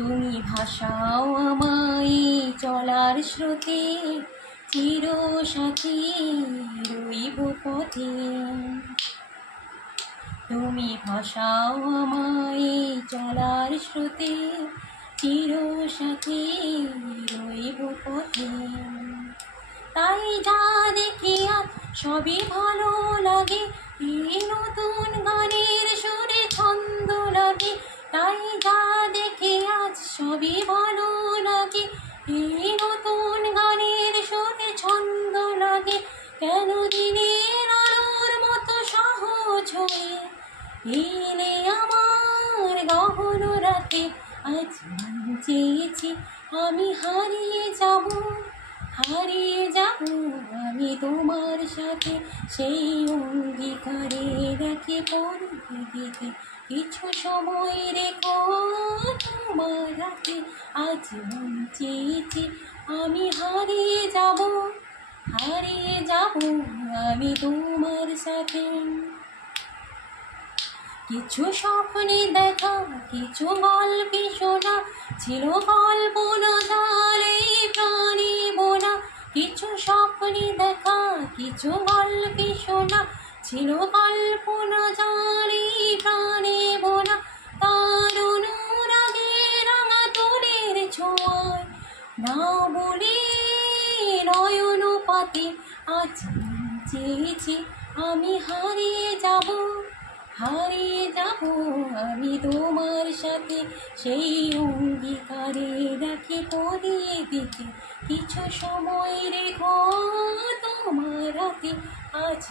তুমি ভাসাও আমায় চলার স্রোতে, চির সাথী রইব পথে। তুমি ভাসাও আমায় চলার স্রোতে, চির সাথী রইব পথে। তাই যা দেখি আজ সবই ভালো লাগে, এই নতুন গানের সুরে ছন্দ লাগে। তাই যা দেখি আজ সবই ভালো লাগে, এই নতুন গানের সুরে ছন্দ লাগে। কেন দিনের আলোর মতো সহজ হয়ে এলে আমার গহন রাতে। আজ মন চেয়েছি আমি হারিয়ে যাব, হারিয়ে যাব আমি তোমার সাথে। সেই অঙ্গীকারে রেখে পড়বে দিকে কিছু সময় রেখো তোমার হাতে। আজ মন চেয়েছি আমি হারিয়ে যাব, হারিয়ে যাব আমি তোমার সাথে। কিছু স্বপ্নে দেখা, কিছু গল্পে শোনা, ছিল কল্পনা জালে প্রাণে বোনা। কিছু স্বপ্নে দেখা, কিছু গল্পে শোনা, ছিল কল্পনা জালে প্রাণে বোনা। তার অনুরাগে রাঙা তোলের ছোঁয়ায় না বলে নয়ন পাতে। আজ চেয়েছি আমি হারিয়ে যাব, হারিয়ে যাব আমি তোমার সাথে। সেই অঙ্গীকারে রাখি পরিয়ে দিতে কিছু সময় রেখো তোমার হাতে। আজ